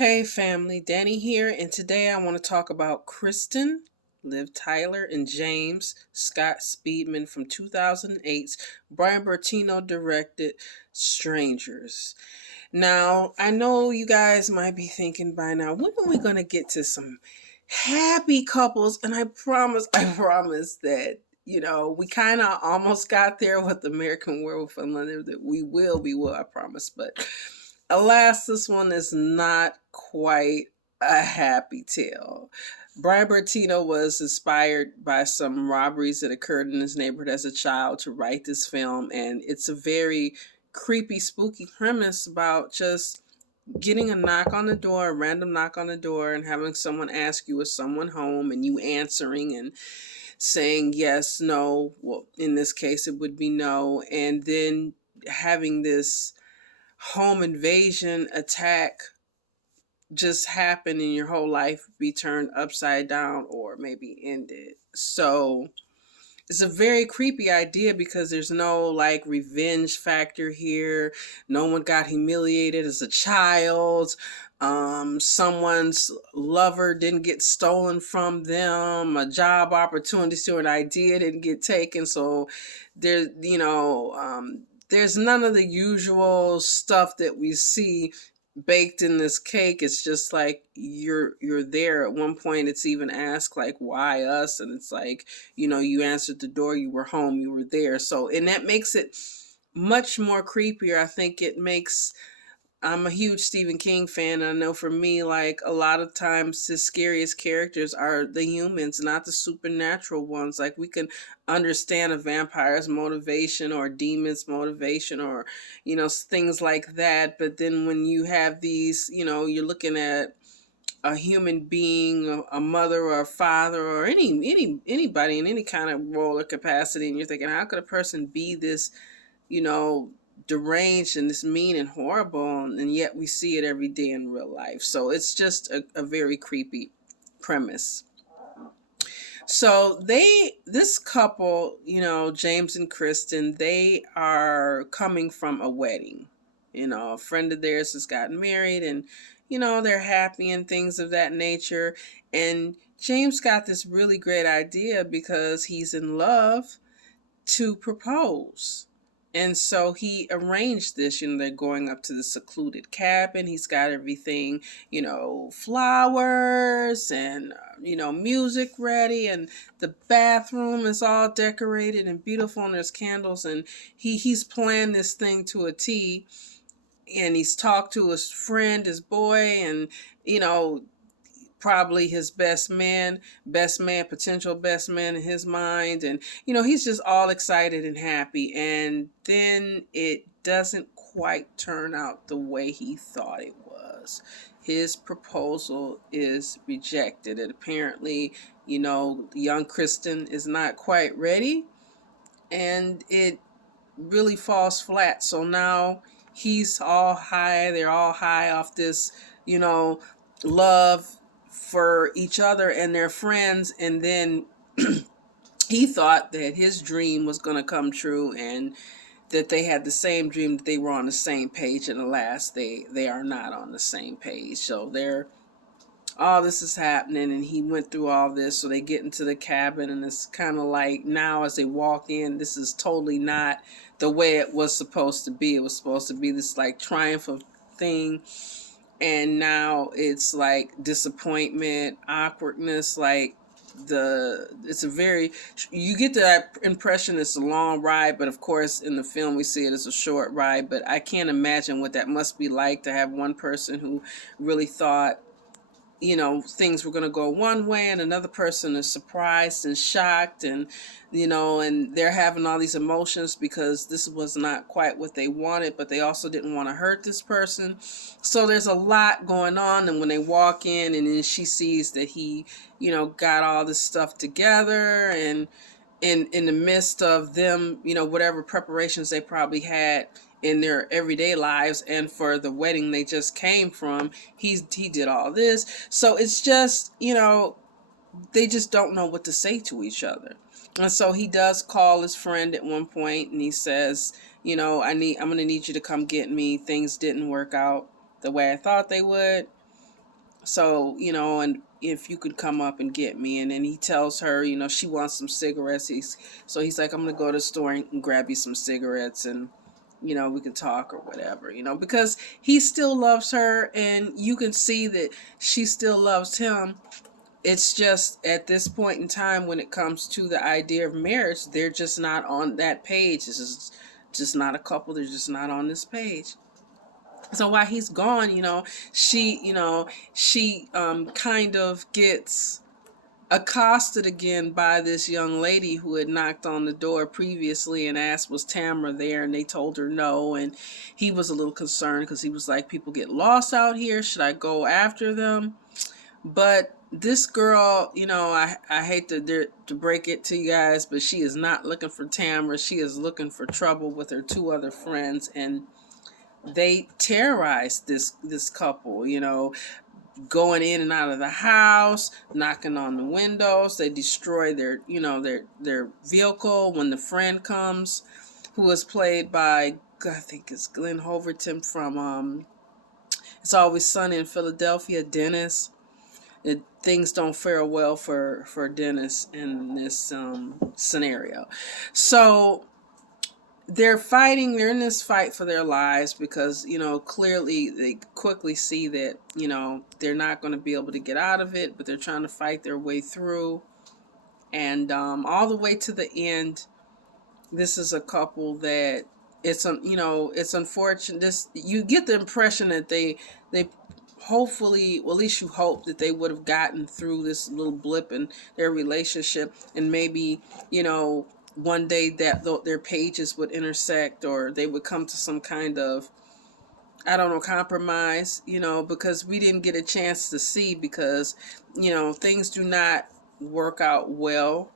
Hey family, Danny here, and today I want to talk about Kristen, Liv Tyler, and James, Scott Speedman from 2008's Brian Bertino directed Strangers. Now, I know you guys might be thinking by now, when are we going to get to some happy couples? And I promise that, we kind of almost got there with American Werewolf in London, that we will, I promise. But alas, this one is not quite a happy tale. Brian Bertino was inspired by some robberies that occurred in his neighborhood as a child to write this film, and it's a very creepy, spooky premise about just getting a knock on the door, a random knock on the door, and having someone ask you, is someone home, and you answering and saying yes, no. Well, in this case, it would be no, and then having this home invasion attack just happen and your whole life be turned upside down or maybe ended. So it's a very creepy idea because there's no like revenge factor here. No one got humiliated as a child. Someone's lover didn't get stolen from them. A job opportunity or an idea didn't get taken. So there's none of the usual stuff that we see baked in this cake. It's just like you're there. At one point it's even asked like, why us? And it's like, you answered the door, you were home, you were there. So, and that makes it much more creepier. I think it makes, I'm a huge Stephen King fan. And I know for me, like a lot of times his scariest characters are the humans, not the supernatural ones. Like we can understand a vampire's motivation or a demon's motivation or, things like that. But then when you have these, you're looking at a human being, a mother or a father or anybody in any kind of role or capacity, and you're thinking, how could a person be this, you know, deranged and this mean and horrible, and yet we see it every day in real life. So it's just a very creepy premise. So this couple, James and Kristen, they are coming from a wedding. A friend of theirs has gotten married, and they're happy and things of that nature. And James got this really great idea because he's in love to propose. And so he arranged this, they're going up to the secluded cabin. He's got everything, flowers and, music ready. And the bathroom is all decorated and beautiful. And there's candles. And he's planned this thing to a T. And he's talked to his friend, his boy, and, probably his best man, potential best man in his mind. And, he's just all excited and happy. And then it doesn't quite turn out the way he thought it was. His proposal is rejected. And apparently, young Kristen is not quite ready. And it really falls flat. So now he's all high. They're all high off this, love for each other and their friends. And then he thought that his dream was going to come true and that they had the same dream, that they were on the same page. And alas, they are not on the same page. So all this is happening, and he went through all this. So they get into the cabin, and it's kind of like now as they walk in, this is totally not the way it was supposed to be. It was supposed to be this like triumphant thing, and now it's like disappointment, awkwardness. Like it's a very, you get that impression it's a long ride, but of course in the film we see it as a short ride. But I can't imagine what that must be like to have one person who really thought things were going to go one way, and another person is surprised and shocked, and and they're having all these emotions because this was not quite what they wanted, but they also didn't want to hurt this person. So there's a lot going on. And when they walk in, and then she sees that he got all this stuff together, and in the midst of them, whatever preparations they probably had in their everyday lives and for the wedding they just came from, he did all this. So it's just, they just don't know what to say to each other. And so he does call his friend at one point, and he says, I'm going to need you to come get me. Things didn't work out the way I thought they would. So, and if you could come up and get me. And then he tells her, she wants some cigarettes. He's like, I'm going to go to the store and grab you some cigarettes, and, we can talk or whatever, because he still loves her, and you can see that she still loves him. It's just at this point in time, when it comes to the idea of marriage, they're just not on that page. This is just not a couple. They're just not on this page. So while he's gone, she kind of gets accosted again by this young lady who had knocked on the door previously and asked, was Tamara there? And they told her no. And he was a little concerned, because he was like, people get lost out here. Should I go after them? But this girl, I hate to break it to you guys, but she is not looking for Tamara. She is looking for trouble with her two other friends, and they terrorized this couple, going in and out of the house, knocking on the windows. They destroy their vehicle when the friend comes, who is played by, I think it's Glenn Hoverton from It's Always Sunny in Philadelphia, Dennis. Things don't fare well for Dennis in this scenario. So they're fighting. They're in this fight for their lives, because clearly they quickly see that they're not going to be able to get out of it, but they're trying to fight their way through. And all the way to the end, this is a couple that it's unfortunate. You get the impression that they hopefully, well, at least you hope that they would have gotten through this little blip in their relationship, and maybe one day that their pages would intersect, or they would come to some kind of, I don't know, compromise, because we didn't get a chance to see, because things do not work out well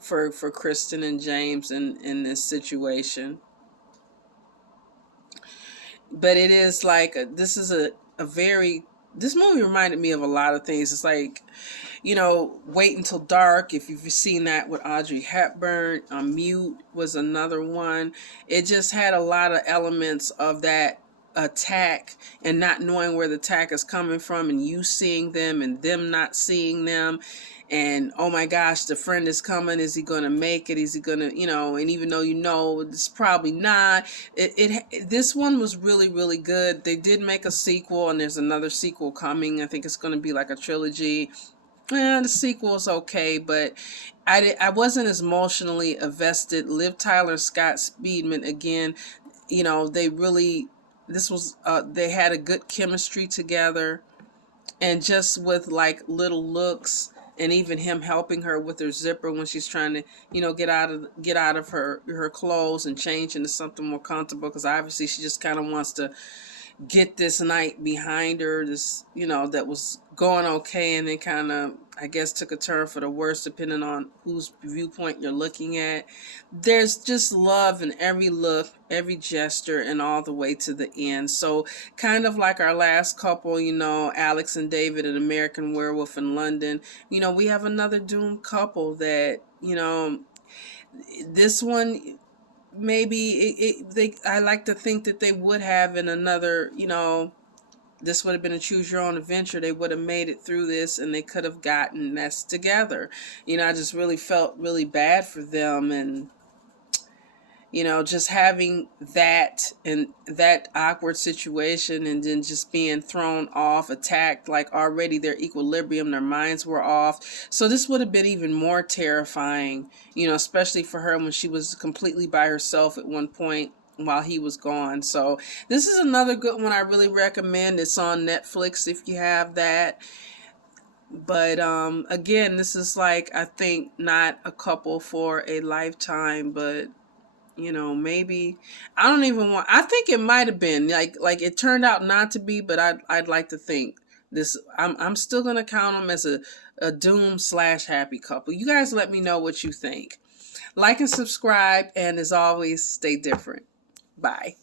for Kristen and James in this situation. But it is like this is a very, this movie reminded me of a lot of things. It's like, Wait Until Dark, if you've seen that, with Audrey Hepburn. Mute was another one. It just had a lot of elements of that attack, and not knowing where the attack is coming from, and you seeing them and them not seeing them. And oh my gosh, the friend is coming. Is he going to make it? Is he going to, and even though it's probably not. This one was really, really good. They did make a sequel, and there's another sequel coming. I think it's going to be like a trilogy. The sequel is okay, but I wasn't as emotionally invested. Liv Tyler, Scott Speedman, again, they really, this was, they had a good chemistry together, and just with like little looks, and even him helping her with her zipper when she's trying to, get out of her clothes and change into something more comfortable, because obviously she just kind of wants to get this night behind her, this, that was going okay, and then kind of, I guess, took a turn for the worse, depending on whose viewpoint you're looking at. There's just love in every look, every gesture, and all the way to the end. So kind of like our last couple, Alex and David, an American Werewolf in London, we have another doomed couple that, this one, maybe I like to think that they would have in another, this would have been a choose your own adventure. They would have made it through this, and they could have gotten this together. I just really felt really bad for them, and just having that and that awkward situation, and then just being thrown off, attacked, like already their equilibrium, their minds were off. So this would have been even more terrifying, especially for her when she was completely by herself at one point while he was gone. So this is another good one I really recommend. It's on Netflix if you have that. But again, this is like, I think, not a couple for a lifetime, but maybe, I don't even want, I think it might have been like it turned out not to be, but I'd like to think this, I'm still going to count them as a doom / happy couple. You guys let me know what you think. Like and subscribe, and as always, stay different. Bye.